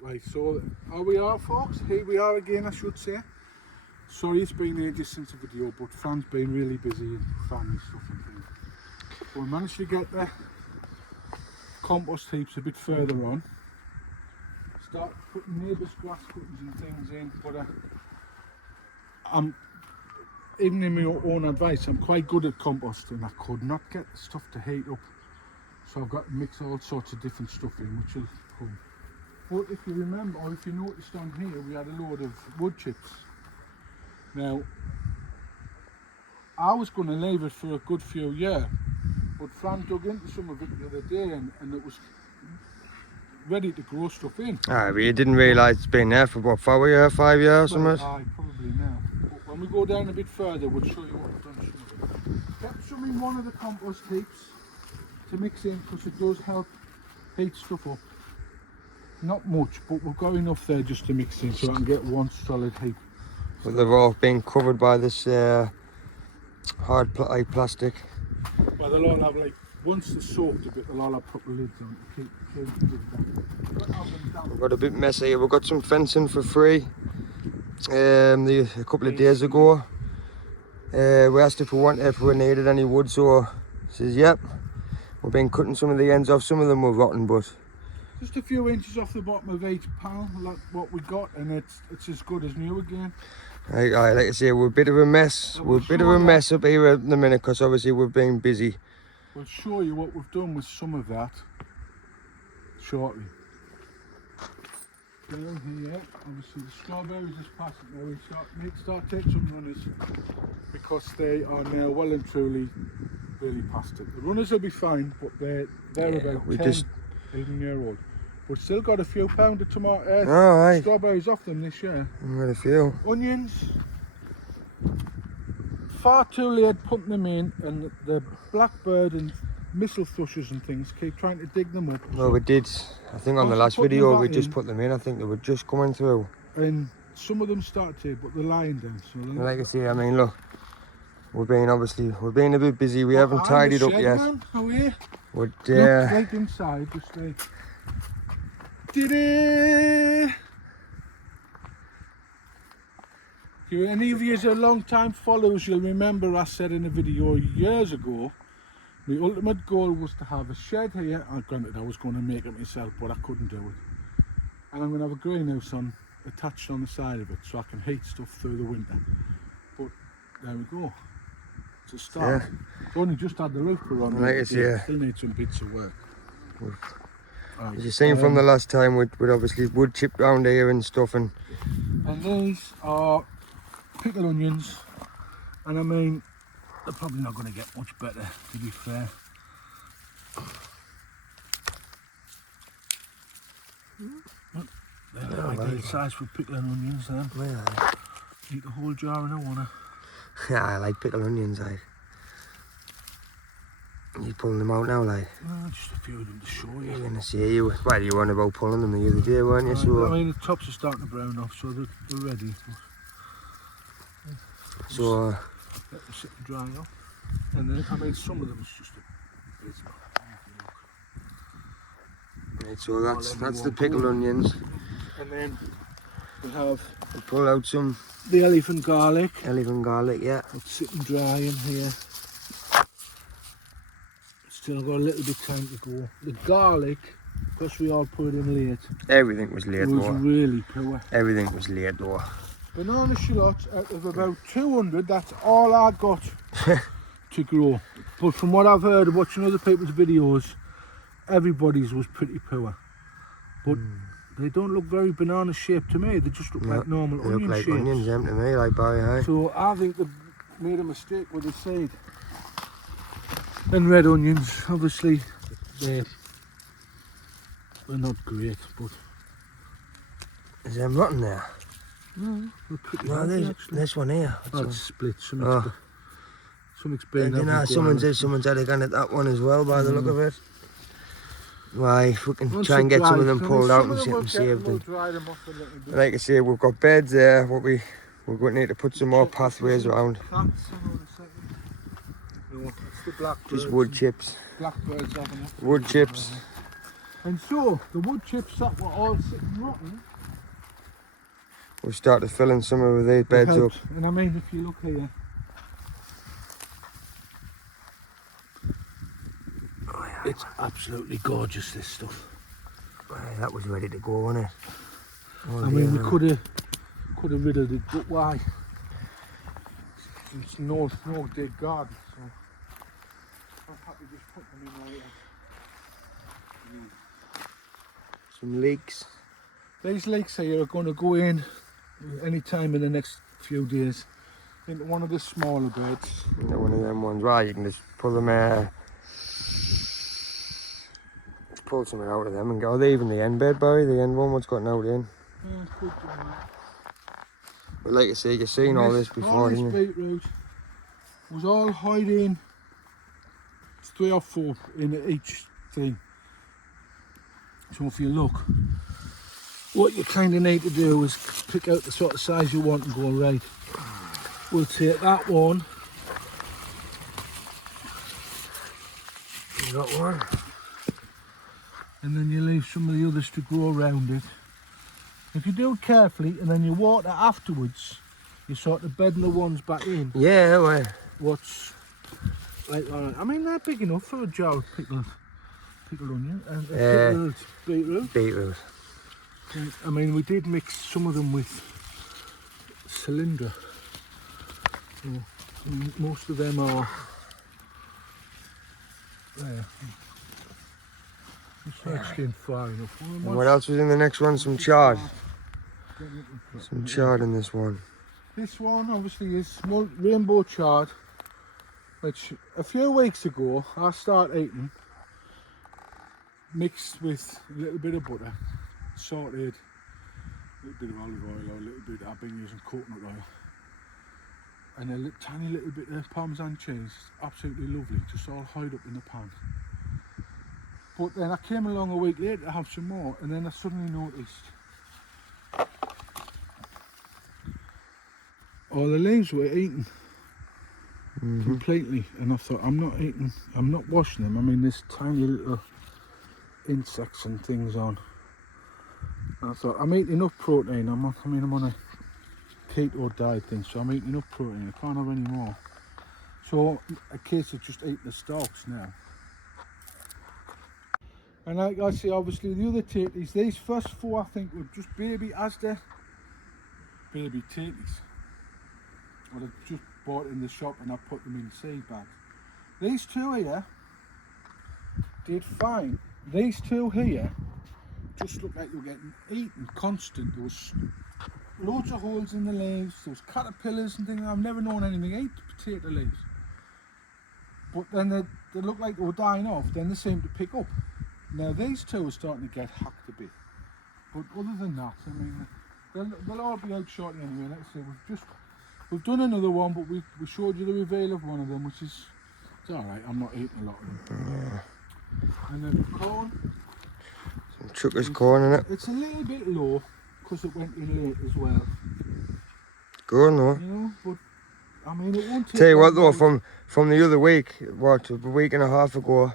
Right, so here we are, folks. Here we are again, I should say. Sorry it's been ages since the video, but Fran's been really busy and family stuff and things. But we managed to get the compost heaps a bit further on. Start putting neighbours' grass cuttings and things in, but I'm, even in my own advice, I'm quite good at composting. I could not get the stuff to heat up. So I've got to mix all sorts of different stuff in, which will come. But if you remember, or if you noticed on here, we had a load of wood chips. Now, I was going to leave it for a good few years, but Fran dug into some of it the other day and it was ready to grow stuff in. Ah, but you didn't realise it's been there for what, 4 years, 5 years or something? Aye, probably now. But when we go down a bit further, we'll show you what we've done. Kept some in one of the compost heaps to mix in because it does help heat stuff up. Not much, but we've got enough there just to mix in so I can get one solid heap. But they've all been covered by this hard plastic. Well, they'll all have, like, once they're soaked a bit, they'll all have proper lids on to keep them down. We've got a bit messy. We've got some fencing for free a couple of days ago. We asked if we needed any wood, so he says yep. We've been cutting some of the ends off. Some of them were rotten, but just a few inches off the bottom of each panel, like what we got, and it's as good as new again. Like I say, we're a bit of a mess. We're a bit of a mess up here at the minute because obviously we've been busy. We'll show you what we've done with some of that shortly. Down here, obviously the strawberries is passing now. We need to start taking some runners because they are now well and truly really past it. The runners will be fine, but they're about 11 year old. We've still got a few pound of strawberries off them this year. I've got a few. Onions, far too late putting them in, and the blackbird and missile thrushes and things keep trying to dig them up. Well, we did. I think on the last video we just put them in. I think they were just coming through. And some of them started to, but they're lying down. So like I say, I mean, look, we're being a bit busy. We haven't tidied up yet. Man, how are you? We're look, right inside, just like. If any of you are long-time followers, you'll remember I said in a video years ago, my ultimate goal was to have a shed here. And granted, I was going to make it myself, but I couldn't do it. And I'm going to have a greenhouse attached on the side of it, so I can heat stuff through the winter. But there we go. It's a start. Yeah. It's only just had the roof put on. Like I say, still need some bits of work. As you've seen from the last time, we'd obviously wood chipped round here and stuff, and these are pickled onions, and I mean they're probably not going to get much better, to be fair. They're ideal size for pickled onions then. Yeah. Eat the whole jar and I wanna. Yeah, I like pickled onions, You pulling them out now, like? No, just a few of them to show you. You're gonna see you. Well, you were on about pulling them the other day, weren't you? So I mean, the tops are starting to brown off, so they're ready. So let them sit and dry off, and then I mean, some of them is just a bit. Right, so that's the pickled onions. And then we'll pull out some the elephant garlic. Elephant garlic, yeah. It's sitting dry in here. Still got a little bit time to go. The garlic, because we all put it in late. Everything was late, it was really poor. Everything was late, though. Banana shallots out of about 200, that's all I got to grow. But from what I've heard of watching other people's videos, everybody's was pretty poor. But they don't look very banana shaped to me, they just look like normal onion shapes. They look like onions to me, like Barry High. So I think they've made a mistake with the seed. And red onions, obviously, they're not great, but... Is them rotten there? No, they're pretty healthy, this one here. That's split. Something's been someone's had a gun at that one as well, by the look of it. Why, if we can try and get some of them pulled out and save them. Like I say, we've got beds there, but we're going to need to put some more pathways around. Just wood chips. Blackbirds having it. Wood chips. And so, the wood chips that were all sitting rotten, we started filling some of these beds up. helped. And I mean, if you look here, it's absolutely gorgeous, this stuff. That was ready to go, wasn't it? I mean, we could have riddled it, but why? It's no dead garden, so I'm happy just put them in right here. Some leeks. These leeks here are going to go in any time in the next few days into one of the smaller beds. One of them ones, right? You can just pull them pull something out of them and go. Are they even the end bed, Barry? The end one, what's gotten out in? Could do that. But like I say, you've seen all this before, all didn't this you? beetroot was all hiding 3 or 4 in each thing. So if you look, what you kind of need to do is pick out the sort of size you want and go, right, we'll take that one. You got one? And then you leave some of the others to grow around it. If you do it carefully and then you water afterwards, you sort of bedding the ones back in. Yeah, well. What's like, I mean, they're big enough for a jar of pickled onion and pickled beetroot. Beetroot. I mean, we did mix some of them with cylinder. So, I mean, most of them are there. Just in far enough. And what else was in the next one? Some chard. Some chard in this one. This one obviously is rainbow chard, which a few weeks ago I started eating, mixed with a little bit of butter, sauteed, a little bit of olive oil or a little bit, I've been using coconut oil, and a tiny little bit of Parmesan cheese. Absolutely lovely, just all hide up in the pan. But then I came along a week later to have some more, and then I suddenly noticed all the leaves were eaten completely, and I thought, I'm not washing them. I mean, there's tiny little insects and things on. And I thought, I'm eating enough protein. I'm on a keto diet thing, so I'm eating enough protein. I can't have any more. So a case of just eating the stalks now. And like I say, obviously the other tatties, these first 4 I think were just baby Asda baby tatties. What I just bought in the shop and I put them in seed bags. These 2 here did fine. These 2 here just looked like they were getting eaten constant. There was loads of holes in the leaves, there was caterpillars and things. I've never known anything eat potato leaves. But then they looked like they were dying off, then they seemed to pick up. Now these 2 are starting to get hacked a bit. But other than that, I mean, they'll all be out shortly anyway. Let's see, we've done another one, but we showed you the reveal of one of them, which is, it's alright, I'm not eating a lot of them. Yeah. And then the corn. Some chucker's corn in it. It's a little bit low, because it went in late as well. Good, no? You know, but, I mean, it won't take. Tell you what though, from the other week, what, a week and a half ago,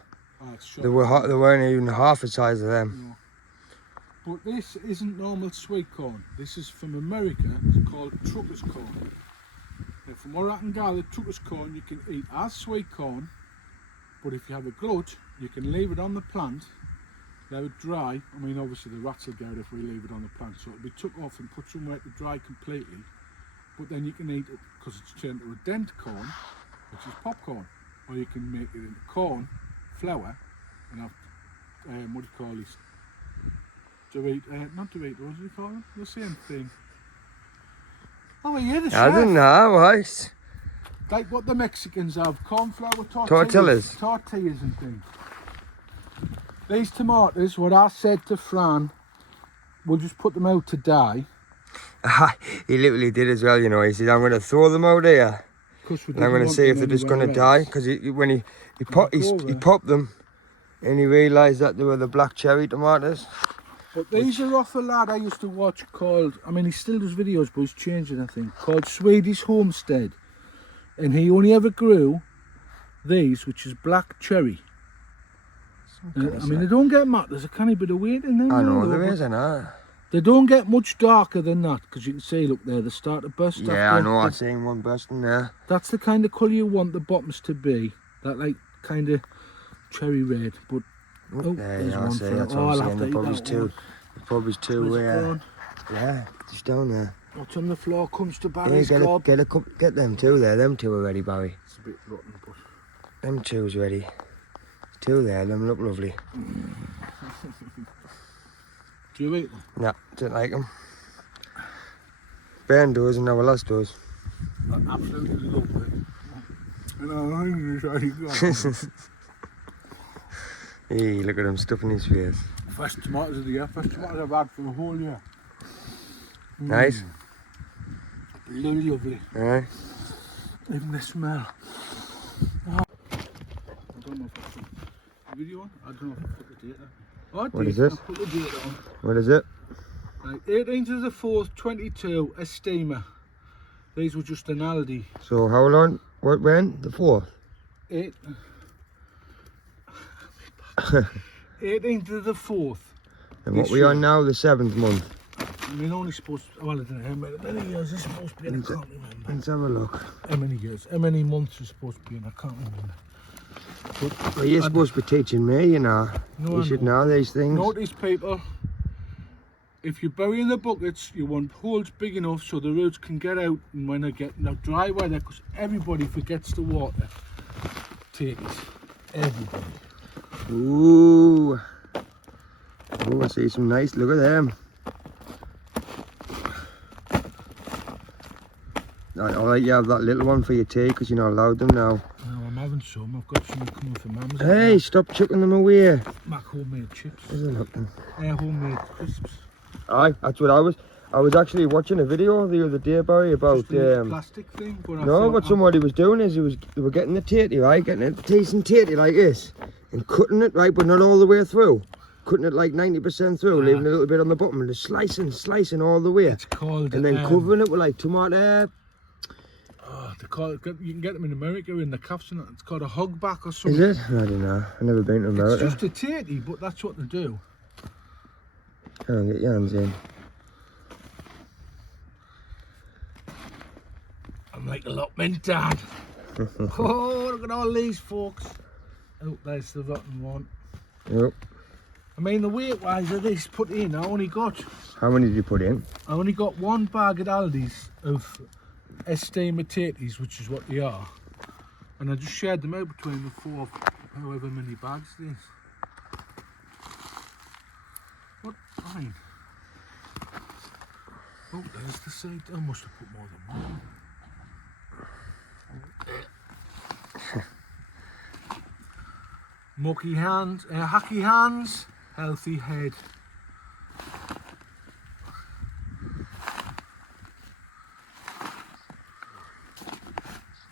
they weren't even half the size of them. No. But this isn't normal sweet corn. This is from America. It's called trucker's corn. Now, from what I can gather, trucker's corn you can eat as sweet corn, but if you have a glut, you can leave it on the plant, let it dry. I mean, obviously the rats will get it if we leave it on the plant, so it'll be took off and put somewhere to dry completely. But then you can eat it because it's turned to a dent corn, which is popcorn, or you can make it into corn flour and have what do you call these? Not Doritos, what do you call them? The same thing. Oh, yeah, the chef. I don't know, right? Like what the Mexicans have, corn flour Tortillas and things. These tomatoes, what I said to Fran, we'll just put them out to die. He literally did as well, you know. He said, I'm going to throw them out here. And I'm going to see if they're just going to die. Because when he popped them, and he realised that they were the black cherry tomatoes. But these are off a lad I used to watch called, I mean, he still does videos, but he's changed it, I think, called Swedish Homestead. And he only ever grew these, which is black cherry. I mean, they don't get mad. There's a canny bit of weight in them. I know though, there but is, I know. They don't get much darker than that, because you can see, look there, they start to burst. Yeah, I know, I've seen one bursting there. That's the kind of colour you want the bottoms to be. That, like, kind of cherry red. But oh, there's one for that's what I'm saying. The pub is too, yeah, just down there. What's on the floor comes to Barry's gob. Get them two there. Them two are ready, Barry. It's a bit rotten, but... Them two's ready. Two there, them look lovely. Do you eat them? No, don't like them. Ben does and our lass does. I absolutely love them. And Hey, look at him stuffing his face. Fresh tomatoes of the year. Fresh tomatoes I've had for the whole year. Nice. Really lovely. Aye. Even the smell. Oh. I don't know if I put the video on. I don't know if I put the date on. Oh, what is this? Put the date on. What is it? Right, 18th of the 4th, 22, a steamer. These were just an Aldi. So how long? What, when? The 4th? 18th of the 4th. And what we on now? The 7th month. I mean, only supposed to, well, I don't know how many years it's supposed to be in, I can't remember. Let's have a look. How many years, how many months it's supposed to be in, I can't remember. But well, you're supposed to be teaching me, you know. No, you should know these things. Notice, people, if you're burying the buckets, you want holes big enough so the roots can get out, and when they get in dry weather, because everybody forgets to water. Take it. Everybody. Ooh. Oh, I see some nice, look at them. I like you have that little one for your tea because you're not allowed them now. No, I'm having some. I've got some coming from Amazon. Hey, stop chucking them away. Mac homemade chips. Look. Homemade crisps. Aye, that's what I was actually watching a video the other day, Barry, about plastic thing. But no, what somebody was doing is they were getting the tatty, right, getting a decent tatty like this, and cutting it right, but not all the way through. Cutting it like 90% through, leaving a little bit on the bottom, and just slicing all the way. It's called. And then covering it with like tomato. They call it, you can get them in America in the calves, and it's called a hogback or something. Is it? I don't know. I've never been to America. It's just a tatty, but that's what they do. Come on, get your hands in. I'm like Allotment, Dad. Oh, look at all these, folks. Oh, there's the rotten one. Yep. I mean, the weight-wise of this put in, I only got... How many did you put in? I only got one bag at Aldi's of steamer tatties, which is what they are. And I just shared them out between the four, however many bags these. What? Fine. Oh, there's the side. I must have put more than one. Mucky hands, hacky hands, healthy head.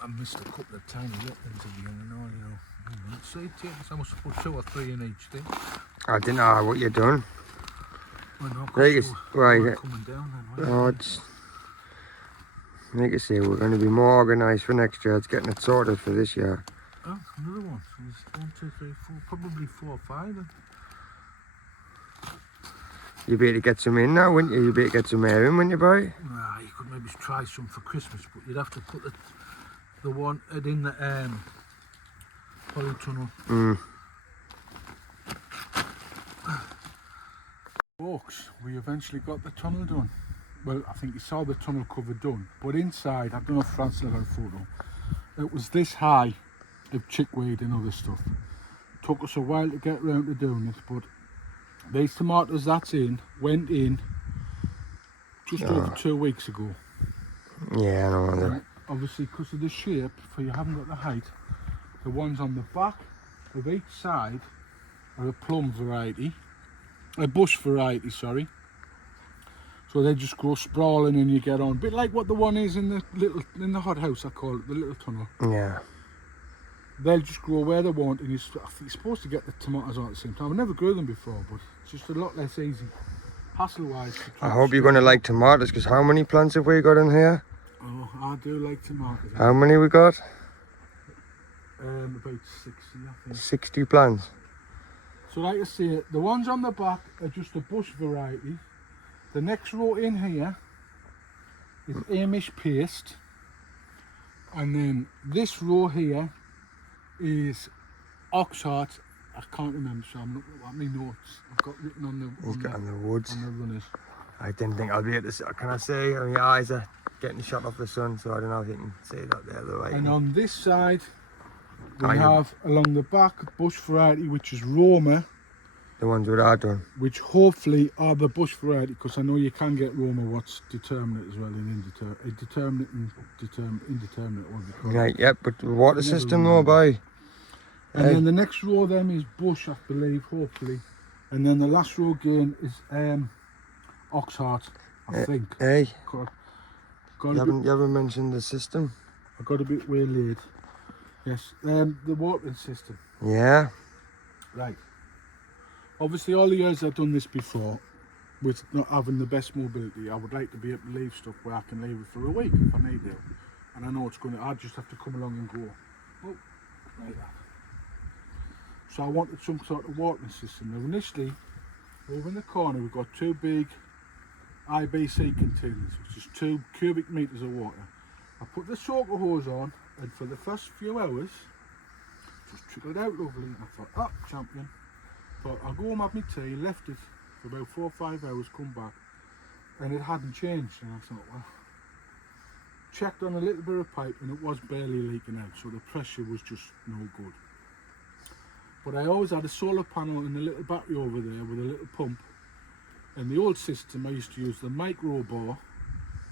I missed a couple of tiny little ones at the end and all, you know. Side tatties, I must have put 2 or 3 in each thing. I didn't know what you're doing. Well, no, right. Coming down then, Oh, it's... Make it see, we're going to be more organised for next year. It's getting it sorted for this year. Oh, another one. So there's 1, 2, 3, 4, probably 4 or 5 then. You better get some in now, wouldn't you? You better get some air in, wouldn't you, boy? Nah, you could maybe try some for Christmas, but you'd have to put the one in the polytunnel. Folks, we eventually got the tunnel done. Well, I think you saw the tunnel cover done, but inside, I don't know if Francis got a photo, it was this high of chickweed and other stuff. Took us a while to get around to doing this, but these tomatoes that's in, went in just over 2 weeks ago. Yeah, I know. Right? Obviously, because of the shape, for you haven't got the height, the ones on the back of each side are a plum variety, a bush variety, sorry. So they just grow sprawling and you get on. A bit like what the one is in the hothouse, I call it, the little tunnel. Yeah. They'll just grow where they want, and I think you're supposed to get the tomatoes on at the same time. I never grew them before, but it's just a lot less easy, hassle-wise. I hope you're going to like tomatoes, because how many plants have we got in here? Oh, I do like tomatoes. How many we got? About 60, I think. 60 plants. So like I say, the ones on the back are just a bush variety. The next row in here is Amish paste. And then this row here is Oxheart. I can't remember, so I'm looking at my notes. I've got written on the woods. On the runners. I didn't think I'll be able to see. Can I say? I mean, your eyes are getting shot off the sun, so I don't know if you can see that there the right. And on this side, we have along the back bush variety, which is Roma. The ones with I done. Which hopefully are the bush variety, because I know you can get Roma what's determinate as well in indeterminate and indeterminate. Right, yep, but the water system though, boy. And then the next row then is bush, I believe, hopefully. And then the last row again is Oxheart, I think. Hey, you haven't mentioned the system. I got a bit waylaid. Yes, the watering system. Yeah. Right. Obviously, all the years I've done this before, with not having the best mobility, I would like to be able to leave stuff where I can leave it for a week if I need it. And I know it's going to, I just have to come along and go, oh, like that. So I wanted some sort of watering system. Now initially, over in the corner, we've got two big IBC containers, which is 2 cubic metres of water. I put the soaker hose on, and for the first few hours, just trickled out lovely. And I thought, oh, champion. Thought I'll go home, have my tea, left it for about 4 or 5 hours, come back, and it hadn't changed. And I thought, well, checked on a little bit of pipe and it was barely leaking out, so the pressure was just no good. But I always had a solar panel and a little battery over there with a little pump. And the old system, I used to use the micro bore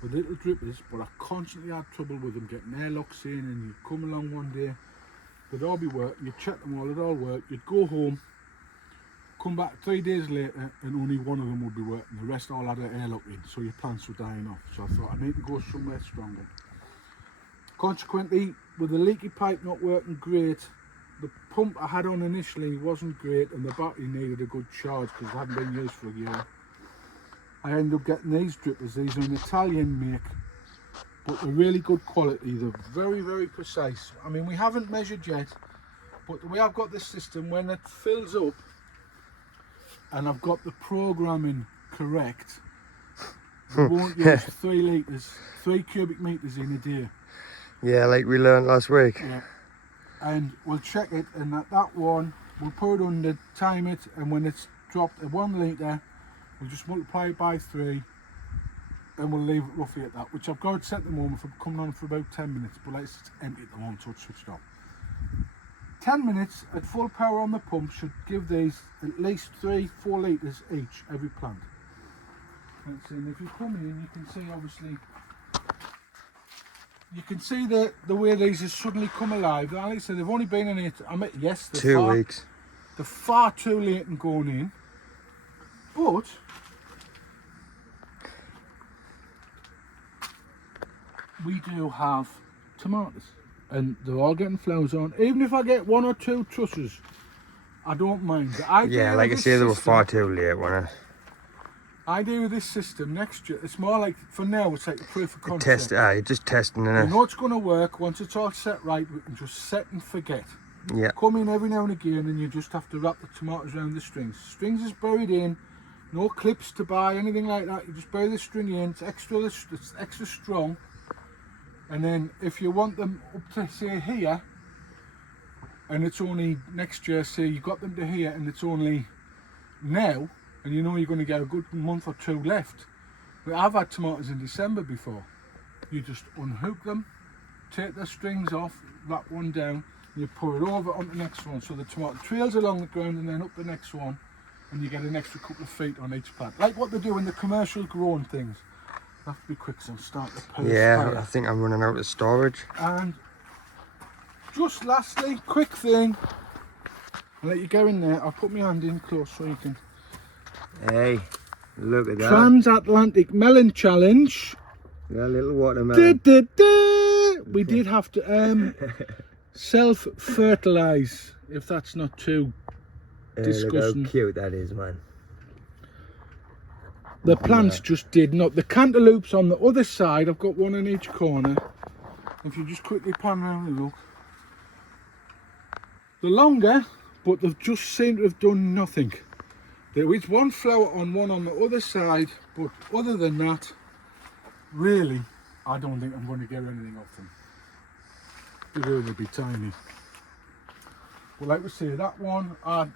with little drippers, but I constantly had trouble with them getting airlocks in, and you'd come along one day, they'd all be working, you'd check them all, they'd all work, you'd go home, come back 3 days later and only one of them would be working. The rest all had an airlock in, so your plants were dying off. So I thought I need to go somewhere stronger. Consequently, with the leaky pipe not working great, the pump I had on initially wasn't great, and the battery needed a good charge because it hadn't been used for a year. I ended up getting these drippers. These are an Italian make, but they're really good quality. They're very, very precise. I mean, we haven't measured yet, but the way I've got this system, when it fills up, and I've got the programming correct, we won't use 3 cubic metres in a day. Yeah, like we learned last week. Yeah. And we'll check it, and at that one, we'll put it under, time it, and when it's dropped at 1 litre, we'll just multiply it by 3, and we'll leave it roughly at that, which I've got it set at the moment for coming on for about 10 minutes, but it's empty at the moment, so it's switched off. 10 minutes at full power on the pump should give these at least 3-4 litres each, every plant. And if you come in, you can see obviously, you can see the way these have suddenly come alive. Like I said, they've only been in it, yes, 2 weeks. They're far too late in going in, but we do have tomatoes. And they're all getting flowers on. Even if I get 1 or 2 trusses, I don't mind. Yeah, like I say, they were far too late, weren't it? Idea of this system next year, it's more like, for now, it's like a proof of concept. You're just testing, innit? You know it's going to work. Once it's all set right, we can just set and forget. Yeah. Come in every now and again, and you just have to wrap the tomatoes around the strings. Strings is buried in, no clips to buy, anything like that. You just bury the string in, it's extra strong. And then if you want them up to say here, and it's only next year, say you got them to here and it's only now, and you know you're going to get a good month or 2 left. But I've had tomatoes in December before. You just unhook them, take the strings off, wrap one down, and you pour it over on the next one. So the tomato trails along the ground and then up the next one, and you get an extra couple of feet on each plant. Like what they do in the commercial growing things. I have to be quick, so I'll start the post. Yeah, I think I'm running out of storage. And just lastly, quick thing, I'll let you go in there. I'll put my hand in close so you can. Hey, look at that. Transatlantic Melon Challenge. Yeah, little watermelon. We did have to self-fertilise, if that's not too disgusting. Look how cute that is, man. The plants just did not. The cantaloupes on the other side, I've got one in each corner. If you just quickly pan around and look. They're longer, but they've just seemed to have done nothing. There is one flower on one on the other side, but other than that, really, I don't think I'm going to get anything off them. They'll only be tiny. But like we say, that one I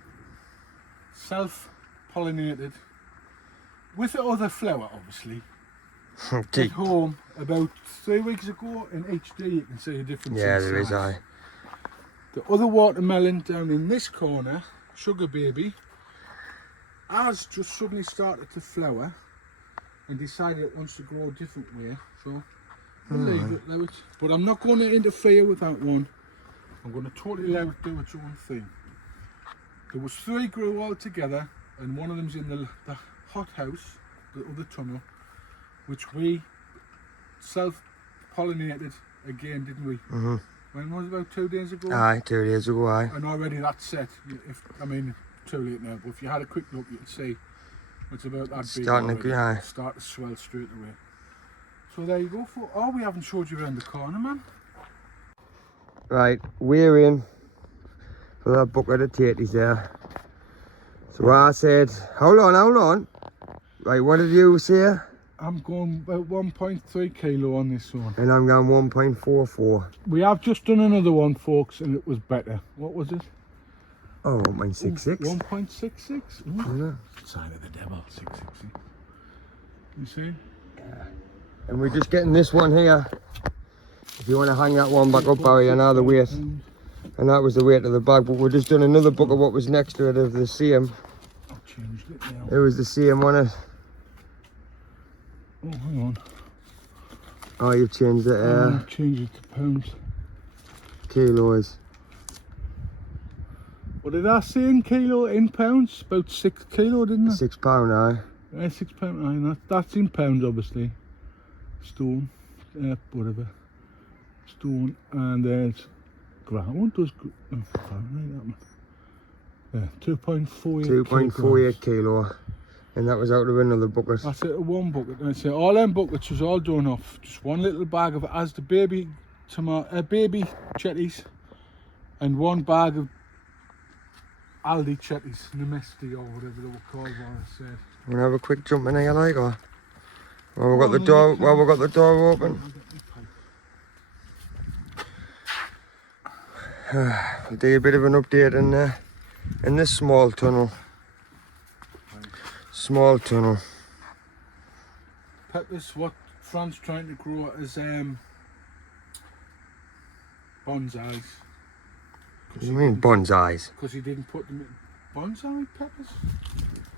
self-pollinated with the other flower, obviously. At home about 3 weeks ago in HD, you can see a difference. Yeah, in there is. size. The other watermelon down in this corner, Sugar Baby, has just suddenly started to flower and decided it wants to grow a different way. So we'll leave it there. But I'm not going to interfere with that one. I'm going to totally let it do its own thing. There was 3 grew all together, and one of them's in the hot house, the other tunnel, which we self-pollinated again, didn't we? When was it, about 2 days ago? Aye, 2 days ago, aye. And already that's set. I mean, too late now, but if you had a quick look, you could see it's about that big. Start to swell straight away. So there you go. Oh, we haven't showed you around the corner, man. Right, we're in for that bucket of tatties there. So I said, hold on. Right, what did you say? I'm going about 1.3 kilo on this one. And I'm going 1.44. We have just done another one, folks, and it was better. What was it? Oh, 1.66. 1.66? Yeah. Sign of the devil, 660. You see? Yeah. And we're just getting this one here. If you want to hang that one back up, Barry, I know the weight. And that was the weight of the bag, but we're just doing another bucket what was next to it of the same. I've changed it now. It was the same one. Oh, hang on. Oh, you've changed it. I've changed it to pounds. Kilos. What did I say in kilo? In pounds? About 6 kilo, didn't I? £6, aye. Yeah, £6, aye. That's in pounds, obviously. Stone. Whatever. Stone. And there's ground. Does Fahrenheit, that man. Yeah, 2.48 2.48 kilo. And that was out of another bucket. That's it, one bucket. That's it. All them buckets was all done off. Just one little bag of it as the baby baby chetties, and one bag of Aldi chetties, Nemesti or whatever they were called. What I said. Want to have a quick jump in here, like, or while we got the door, open. We'll do a bit of an update in this small tunnel. Small tunnel. Peppers, what Fran's trying to grow is bonsais. What do you mean bonsais? Because he didn't put them in bonsai peppers.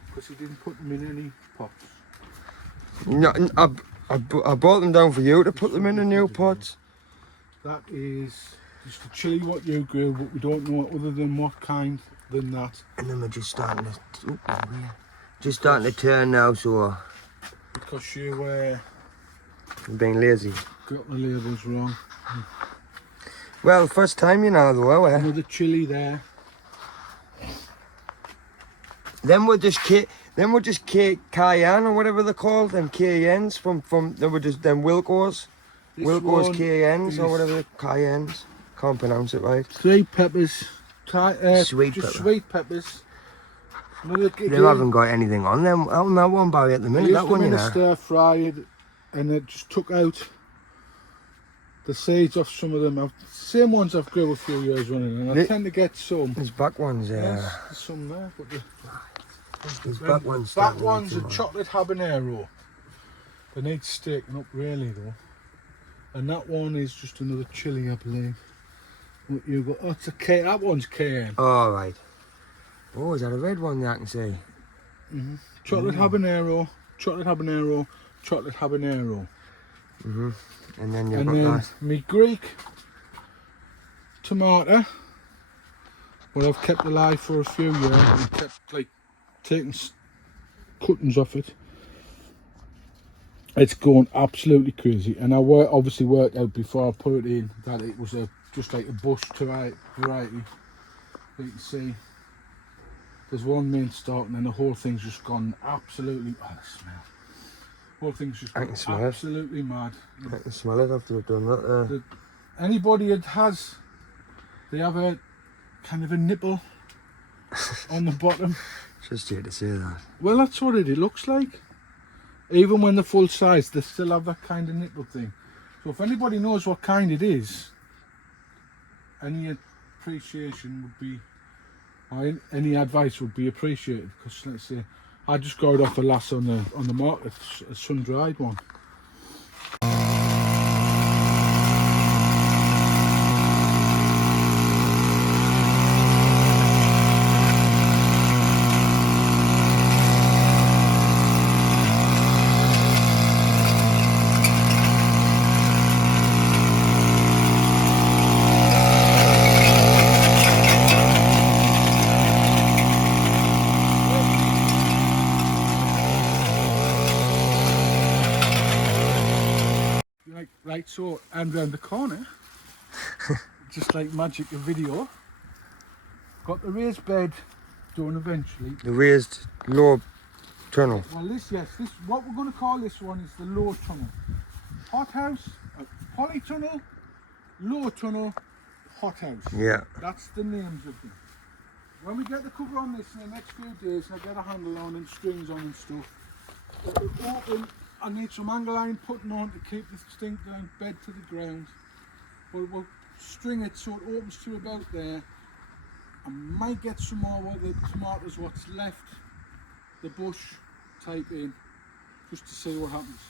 Because he didn't put them in any pots. No, I brought them down for you to put them in the new pots. That is just a chili what you grew, but we don't know other than what kind than that. And then we're just starting to turn now, so Because you were being lazy. got the labels wrong. Well, first time, you know, though, eh? Another chili there. Then we're just cayenne or whatever they're called, them cayennes from they were just them Wilco's cayennes or whatever, cayennes. Can't pronounce it right. Sweet peppers. Sweet pepper. Sweet peppers. They haven't got anything on them. On that one, Barry, at the minute. That one, you know. Stir fried, and it just took out the seeds off some of them. Same ones I've grew a few years running, and I tend to get some. There's back ones, yeah. Yes, there's some there, but there's back ones. That one's a chocolate habanero. They need staking up really though. And that one is just another chili, I believe. What you got? Oh, it's a K. That one's KM. Oh, right. Oh, is that a red one that I can see? Chocolate habanero, chocolate habanero, chocolate habanero. And then you've got that. Me Greek tomato. Well, I've kept alive for a few years and kept like taking cuttings off it. It's going absolutely crazy, and I obviously worked out before I put it in that it was just like a bush variety. You can see there's one main stalk, and then the whole thing's just gone absolutely. Oh, the smell! The whole thing's just gone absolutely mad. I can smell it after I've done that. Anybody that has, they have a kind of a nipple on the bottom. Just here to say that. Well, that's what it looks like. Even when they're full size, they still have that kind of nipple thing. So if anybody knows what kind it is, any appreciation would be, or any advice would be appreciated. Because let's say, I just got it off the last on the market, a sun-dried one. Right, so, and round the corner, just like magic of video, got the raised bed done eventually. The raised low tunnel. Well, this, what we're going to call this one is the low tunnel. Hothouse, polytunnel, low tunnel, hothouse. Yeah. That's the names of them. When we get the cover on this in the next few days, I get a handle on and strings on and stuff, it'll open. I need some angle iron putting on to keep the stink down bed to the ground. But we'll string it so it opens to about there. I might get some more of the tomatoes, what's left, the bush type in, just to see what happens.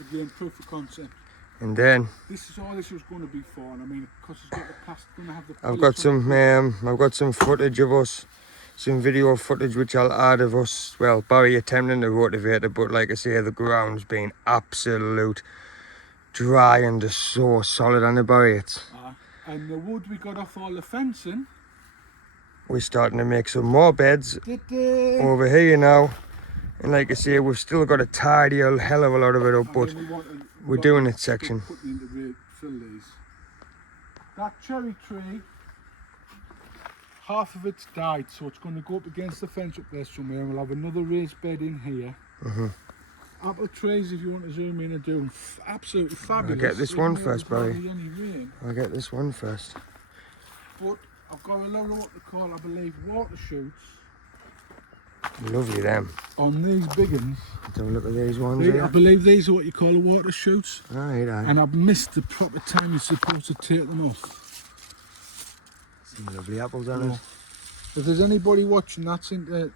Again, proof of concept. And then this is all this was going to be for. And I mean, because it's got the plastic, going to have the. I've got some footage of us. Some video footage which I'll add of us, well, Barry attempting to rotivate it, but like I say, the ground's been absolute dry and just so solid on the Barry. It's and the wood we got off all the fencing. We're starting to make some more beds over here now. And like I say, we've still got to tidy a hell of a lot of it up, but we're doing it section. That cherry tree, half of it's died, so it's going to go up against the fence up there somewhere, and we'll have another raised bed in here. Apple trees, if you want to zoom in, are doing absolutely fabulous. I'll get this one first, Barry. I'll get this one first. But I've got a lot of what they call, I believe, water shoots. Lovely them. On these big ones. Let's have a look at these ones here. I believe these are what you call water shoots. Right. And I've missed the proper time you're supposed to take them off. Some lovely apples on it. If there's anybody watching that's into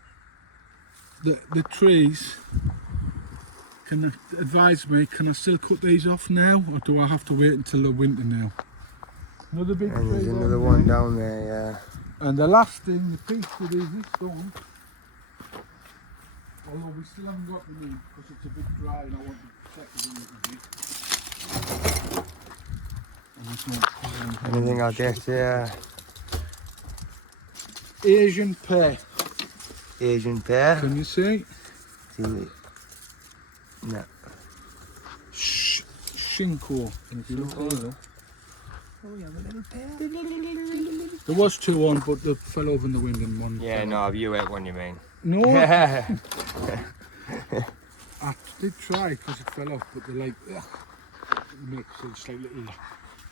the trees, can advise me, can I still cut these off now, or do I have to wait until the winter now? Another big tree. And there's another one down there, yeah. And the last thing, the piece that is this stone, although we still haven't got the leaf because it's a bit dry and I want to protect it a little bit. Anything I'll get, yeah. Asian pear. Asian pear. Can you see? No. Shinko. If you look over. Oh, we have a little pear. There was two on, but they fell over in the wind and one. Yeah, no, you ate one, you mean? No. I did try because it fell off, but they're like, makes just like little,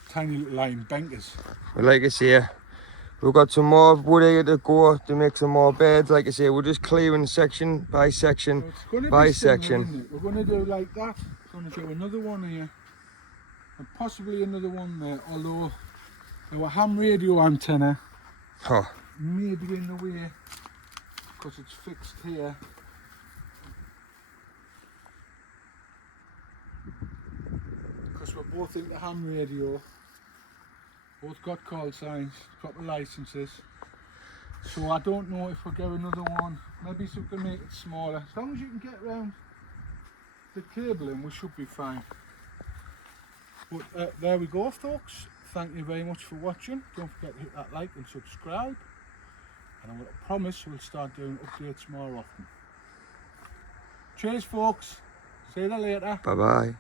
tiny little iron bankers. Well, like I say, we've got some more wood here to go to make some more beds. Like I say, we're just clearing section by section by section. We're going to do like that. We're going to do another one here, and possibly another one there. Although our ham radio antenna may be in the way because it's fixed here. Because we're both into ham radio. Both got call signs, proper licenses. So I don't know if we'll get another one. Maybe we can make it smaller. As long as you can get around the cabling, we should be fine. But there we go, folks. Thank you very much for watching. Don't forget to hit that like and subscribe. And I promise we'll start doing updates more often. Cheers, folks. See you later. Bye-bye.